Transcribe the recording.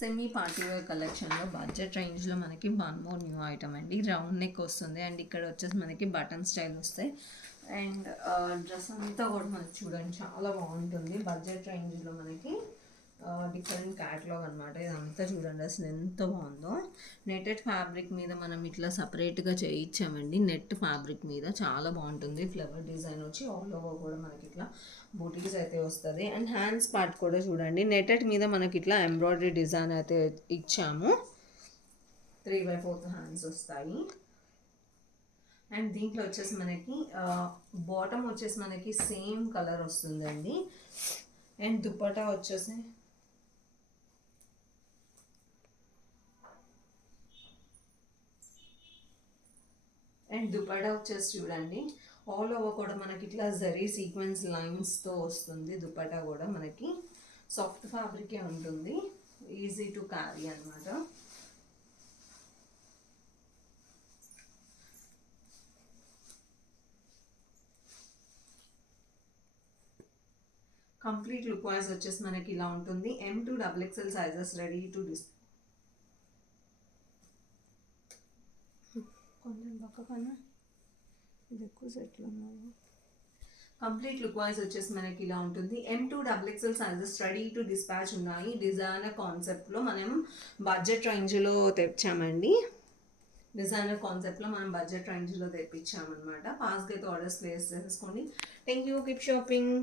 Semi party wear కలెక్షన్లో budget రేంజ్లో మనకి వన్ మోర్ న్యూ ఐటమ్ అండి. రౌండ్ నెక్ వస్తుంది అండ్ ఇక్కడ వచ్చేసి మనకి బటన్ స్టైల్ వస్తాయి. అండ్ డ్రెస్ అంతా కూడా మనకి చూడండి చాలా బాగుంటుంది. బడ్జెట్ రేంజ్లో మనకి డిఫరెంట్ క్యాటలాగ్ అనమాట. ఇదంతా చూడండి అసలు ఎంత బాగుందో. నెటెడ్ ఫ్యాబ్రిక్ మీద మనం ఇట్లా సపరేట్గా చేయించామండి. నెట్ ఫ్యాబ్రిక్ మీద చాలా బాగుంటుంది. ఫ్లవర్ డిజైన్ వచ్చి ఆల్ ఓవర్ కూడా మనకి ఇట్లా బూటీస్ అయితే వస్తుంది. అండ్ హ్యాండ్స్ పార్ట్ కూడా చూడండి నెటెడ్ మీద మనకి ఇట్లా ఎంబ్రాయిడరీ డిజైన్ అయితే ఇచ్చాము. 3/4 హ్యాండ్స్ వస్తాయి. అండ్ దీంట్లో వచ్చేసి మనకి బాటమ్ వచ్చేసి మనకి సేమ్ కలర్ వస్తుందండి. అండ్ దుపట్టా వచ్చేసి చూడండి ఆల్ ఓవర్ కూడా మనకి ఇట్లా జరీ సీక్వెన్స్ లైన్స్తో వస్తుంది. దుపట్టా కూడా మనకి సాఫ్ట్ ఫ్యాబ్రికే ఉంటుంది. ఈజీ టు క్యారీ అనమాట. కంప్లీట్ లుక్ వైజ్ వచ్చేసి మనకి ఇలా ఉంటుంది. M2 XXL sizes ready to కొంచెం పక్కన ఇది ఎక్కువ సెట్లు ఉన్నాయి. కంప్లీట్ లుక్ వైజ్ వచ్చేసి మనకి ఇలా ఉంటుంది. M2 XXL sizes ready to dispatch ఉన్నాయి. డిజైనర్ కాన్సెప్ట్లో మనం బడ్జెట్ రేంజ్లో తెచ్చామండి. డిజైనర్ కాన్సెప్ట్లో మనం బడ్జెట్ రేంజ్లో తెప్పించామన్నమాట. ఫాస్ట్గా అయితే ఆర్డర్స్ ప్లేస్ చేసుకోండి. Thank you. Keep shopping.